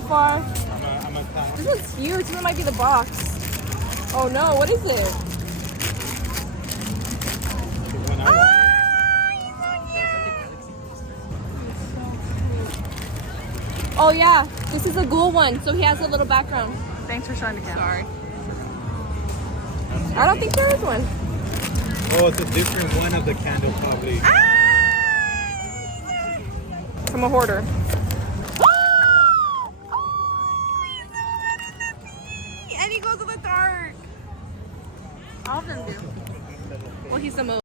so far. I'm a fan. This one's huge. This one might be the box. Oh no, what is it? When I Oh yeah, this is a ghoul one, so he has a little background. Thanks for showing the camera. Sorry. I don't think there is one. Oh, it's a different one of the candle, probably. I'm a hoarder.